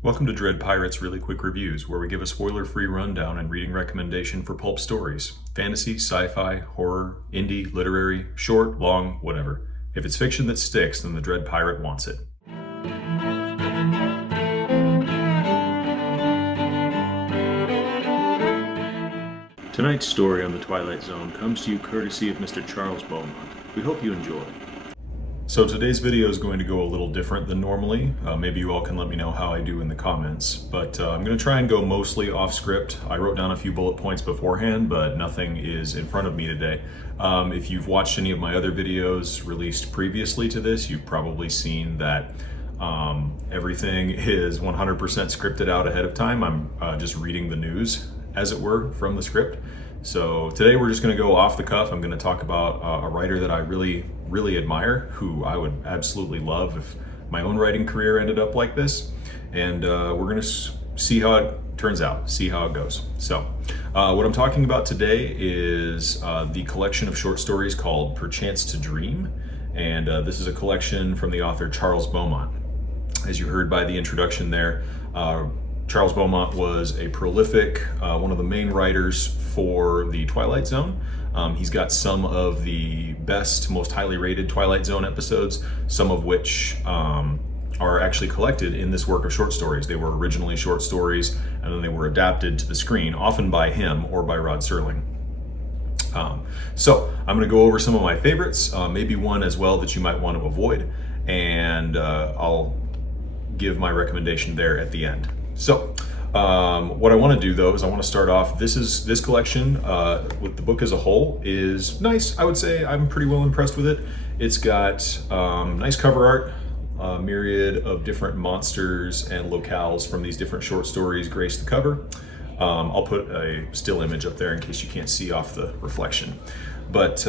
Welcome to Dread Pirates Really Quick Reviews, where we give a spoiler-free rundown and reading recommendation for pulp stories. Fantasy, sci-fi, horror, indie, literary, short, long, whatever. If it's fiction that sticks, then the Dread Pirate wants it. Tonight's story on the Twilight Zone comes to you courtesy of Mr. Charles Beaumont. We hope you enjoy. So today's video is going to go a little different than normally. Maybe you all can let me know how I do in the comments, but I'm going to try and go mostly off script. I wrote down a few bullet points beforehand, but nothing is in front of me today. If you've watched any of my other videos released previously to this, you've probably seen that everything is 100% scripted out ahead of time. I'm just reading the news, as it were, from the script. So today we're just going to go off the cuff. I'm going to talk about a writer that I really admire, who I would absolutely love if my own writing career ended up like this. And we're going to see how it turns out, see how it goes. So what I'm talking about today is the collection of short stories called Perchance to Dream. And this is a collection from the author Charles Beaumont. As you heard by the introduction there, Charles Beaumont was a prolific, one of the main writers for the Twilight Zone. He's got some of the best, most highly rated Twilight Zone episodes, some of which are actually collected in this work of short stories. They were originally short stories, and then they were adapted to the screen, often by him or by Rod Serling. So I'm going to go over some of my favorites, maybe one as well that you might want to avoid, and I'll give my recommendation there at the end. So what I want to do though is I want to start off, this collection with the book as a whole is nice. I would say I'm pretty well impressed with it. It's got nice cover art, a myriad of different monsters and locales from these different short stories grace the cover. I'll put a still image up there in case you can't see off the reflection. But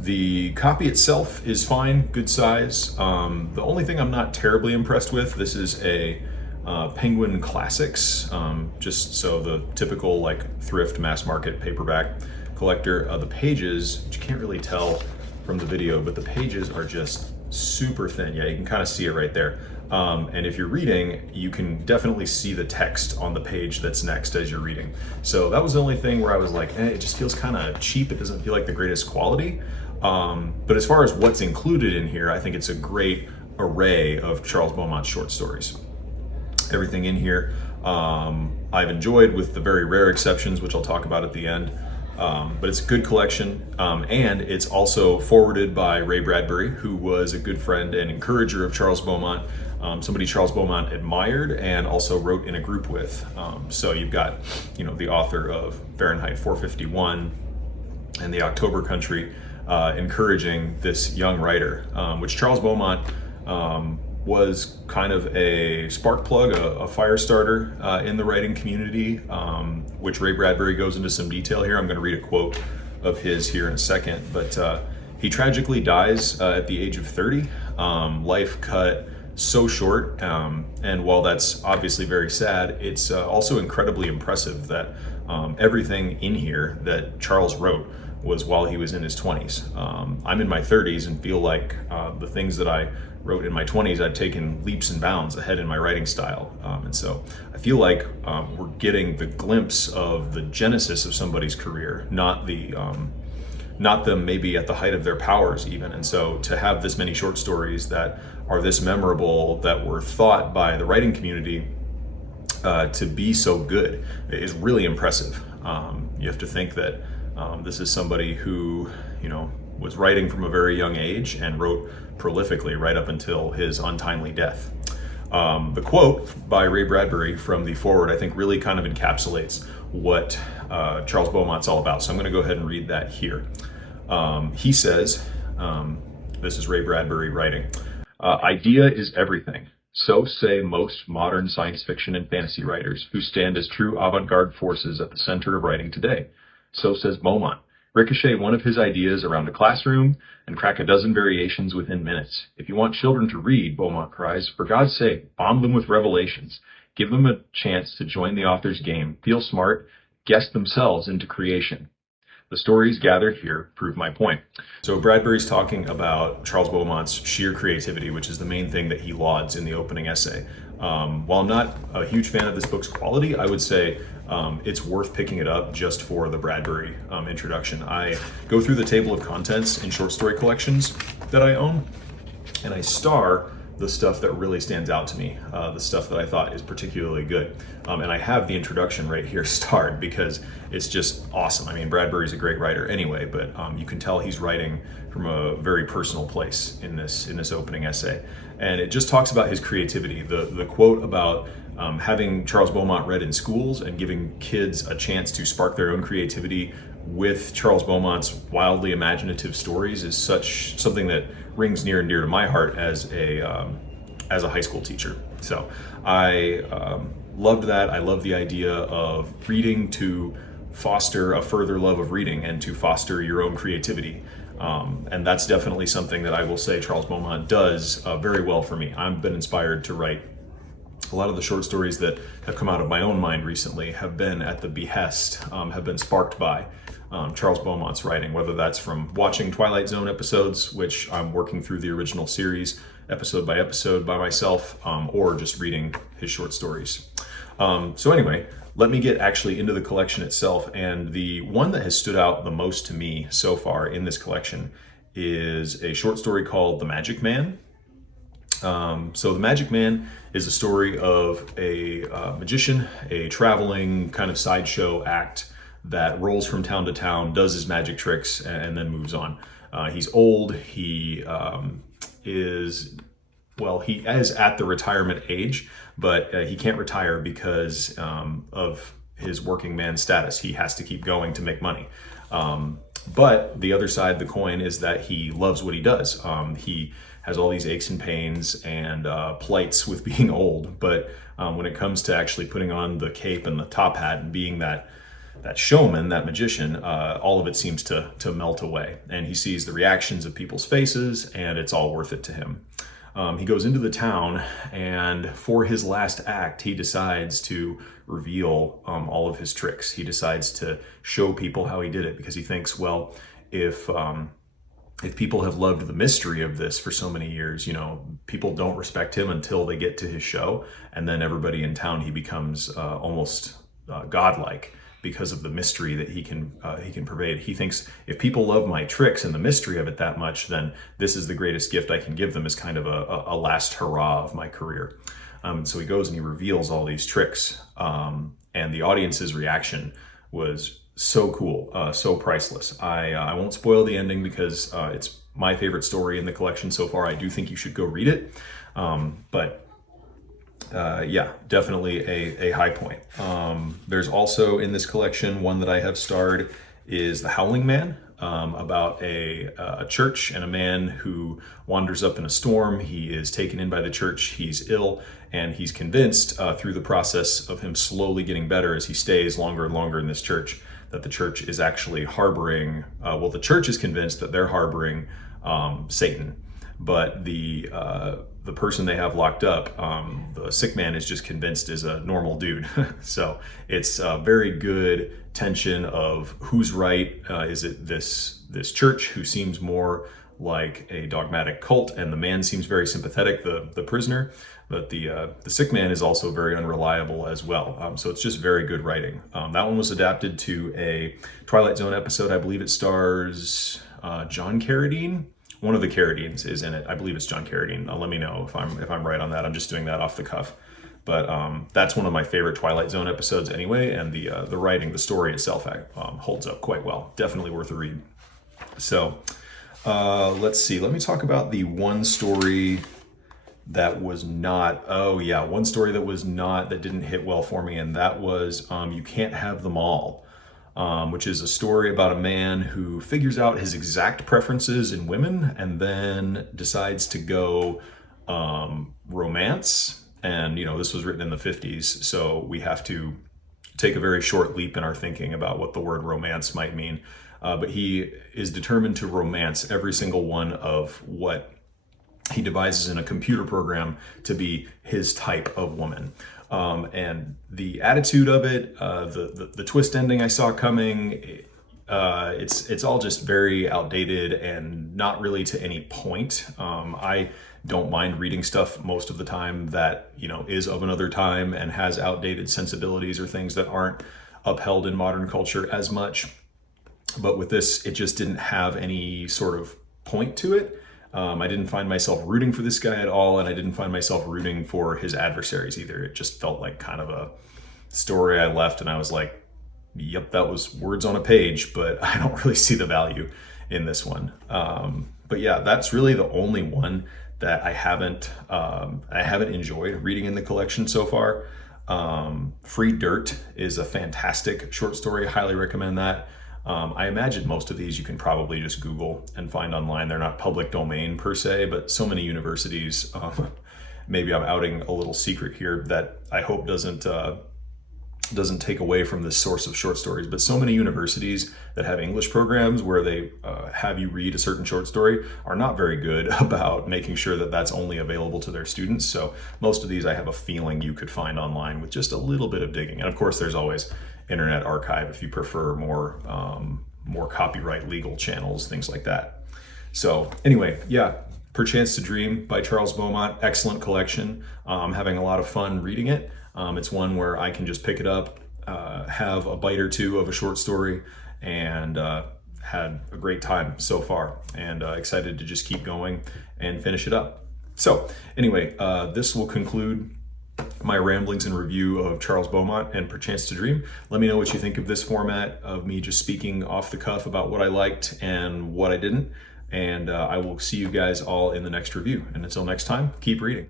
the copy itself is fine, good size. The only thing I'm not terribly impressed with, this is a Penguin Classics, just so the typical like thrift mass market paperback collector. The pages, which you can't really tell from the video, but the pages are just super thin. Yeah, you can kind of see it right there. And if you're reading, you can definitely see the text on the page that's next as you're reading. So that was the only thing where I was like, it just feels kind of cheap. It doesn't feel like the greatest quality. But as far as what's included in here, I think it's a great array of Charles Beaumont's short stories. Everything in here I've enjoyed, with the very rare exceptions, which I'll talk about at the end. But it's a good collection, and it's also forwarded by Ray Bradbury, who was a good friend and encourager of Charles Beaumont, somebody Charles Beaumont admired and also wrote in a group with. So you've got, the author of Fahrenheit 451 and The October Country encouraging this young writer, which Charles Beaumont was kind of a spark plug, a fire starter in the writing community, which Ray Bradbury goes into some detail here. I'm going to read a quote of his here in a second, but he tragically dies at the age of 30. Life cut so short, and while that's obviously very sad, it's also incredibly impressive that everything in here that Charles wrote was while he was in his 20s. I'm in my 30s and feel like the things that I wrote in my 20s, I'd taken leaps and bounds ahead in my writing style. And so I feel like we're getting the glimpse of the genesis of somebody's career, not them maybe at the height of their powers even. And so to have this many short stories that are this memorable, that were thought by the writing community to be so good, is really impressive. You have to think that this is somebody who, was writing from a very young age and wrote prolifically right up until his untimely death. The quote by Ray Bradbury from the foreword, I think, really kind of encapsulates what Charles Beaumont's all about. So I'm going to go ahead and read that here. He says, this is Ray Bradbury writing, "Idea is everything. So say most modern science fiction and fantasy writers who stand as true avant-garde forces at the center of writing today. So says Beaumont. Ricochet one of his ideas around a classroom and crack a dozen variations within minutes. If you want children to read," Beaumont cries, "for God's sake, bomb them with revelations. Give them a chance to join the author's game, feel smart, guess themselves into creation. The stories gathered here prove my point." So Bradbury's talking about Charles Beaumont's sheer creativity, which is the main thing that he lauds in the opening essay. While I'm not a huge fan of this book's quality, I would say it's worth picking it up just for the Bradbury introduction. I go through the table of contents in short story collections that I own, and I star the stuff that really stands out to me, the stuff that I thought is particularly good. And I have the introduction right here starred because it's just awesome. I mean, Bradbury's a great writer anyway, but you can tell he's writing from a very personal place in this opening essay. And it just talks about his creativity. The quote about having Charles Beaumont read in schools and giving kids a chance to spark their own creativity with Charles Beaumont's wildly imaginative stories is something that rings near and dear to my heart as a high school teacher. So I loved that. I love the idea of reading to foster a further love of reading and to foster your own creativity. And that's definitely something that I will say Charles Beaumont does very well for me. I've been inspired to write. A lot of the short stories that have come out of my own mind recently have been at the behest, have been sparked by Charles Beaumont's writing, whether that's from watching Twilight Zone episodes, which I'm working through the original series episode by episode by myself, or just reading his short stories. So anyway, let me get actually into the collection itself. And the one that has stood out the most to me so far in this collection is a short story called The Magic Man. So The Magic Man is a story of a magician, a traveling kind of sideshow act that rolls from town to town, does his magic tricks, and then moves on. He's old. He is at the retirement age, but he can't retire because of his working man status. He has to keep going to make money. But the other side of the coin is that he loves what he does. He has all these aches and pains and plights with being old, but when it comes to actually putting on the cape and the top hat and being that showman, that magician, all of it seems to melt away. And he sees the reactions of people's faces, and it's all worth it to him. He goes into the town, and for his last act, he decides to reveal all of his tricks. He decides to show people how he did it because he thinks, well, if people have loved the mystery of this for so many years, people don't respect him until they get to his show, and then everybody in town, he becomes almost godlike because of the mystery that he can pervade. He thinks if people love my tricks and the mystery of it that much, then this is the greatest gift I can give them, as kind of a last hurrah of my career. So he goes and he reveals all these tricks, and the audience's reaction was so cool, so priceless. I won't spoil the ending because it's my favorite story in the collection so far. I do think you should go read it, but yeah, definitely a high point. There's also in this collection one that I have starred is The Howling Man, about a church and a man who wanders up in a storm. He is taken in by the church. He's ill, and he's convinced through the process of him slowly getting better as he stays longer and longer in this church that the church is actually harboring, the church is convinced that they're harboring Satan, but the person they have locked up, the sick man, is just convinced is a normal dude. So it's a very good tension of who's right. Is it this church who seems more like a dogmatic cult, and the man seems very sympathetic, the prisoner, but the sick man is also very unreliable as well. So it's just very good writing. That one was adapted to a Twilight Zone episode. I believe it stars John Carradine. One of the Carradines is in it. I believe it's John Carradine. Let me know if I'm right on that. I'm just doing that off the cuff. But that's one of my favorite Twilight Zone episodes anyway, and the writing, the story itself holds up quite well. Definitely worth a read. So let's see. Let me talk about the one story that was not, one story that didn't hit well for me, and that was You Can't Have Them All. Which is a story about a man who figures out his exact preferences in women and then decides to go romance. And, this was written in the 50s, so we have to take a very short leap in our thinking about what the word romance might mean. But he is determined to romance every single one of what he devises in a computer program to be his type of woman. And the attitude of it, the twist ending I saw coming, it's all just very outdated and not really to any point. I don't mind reading stuff most of the time that, you know, is of another time and has outdated sensibilities or things that aren't upheld in modern culture as much. But with this, it just didn't have any sort of point to it. I didn't find myself rooting for this guy at all, and I didn't find myself rooting for his adversaries either. It just felt like kind of a story I left and I was like, yep, that was words on a page, but I don't really see the value in this one. But yeah, that's really the only one that I haven't enjoyed reading in the collection so far. Free Dirt is a fantastic short story. I highly recommend that. I imagine most of these you can probably just Google and find online. They're not public domain per se, but so many universities, maybe I'm outing a little secret here that I hope doesn't take away from this source of short stories, but so many universities that have English programs where they have you read a certain short story are not very good about making sure that that's only available to their students. So most of these I have a feeling you could find online with just a little bit of digging. And of course there's always Internet Archive if you prefer more copyright legal channels, things like that. So anyway, yeah, Perchance to Dream by Charles Beaumont, excellent collection. I'm having a lot of fun reading it. It's one where I can just pick it up, have a bite or two of a short story, and had a great time so far, and excited to just keep going and finish it up. So anyway, this will conclude my ramblings and review of Charles Beaumont and Perchance to Dream. Let me know what you think of this format of me just speaking off the cuff about what I liked and what I didn't, and I will see you guys all in the next review. And until next time, keep reading.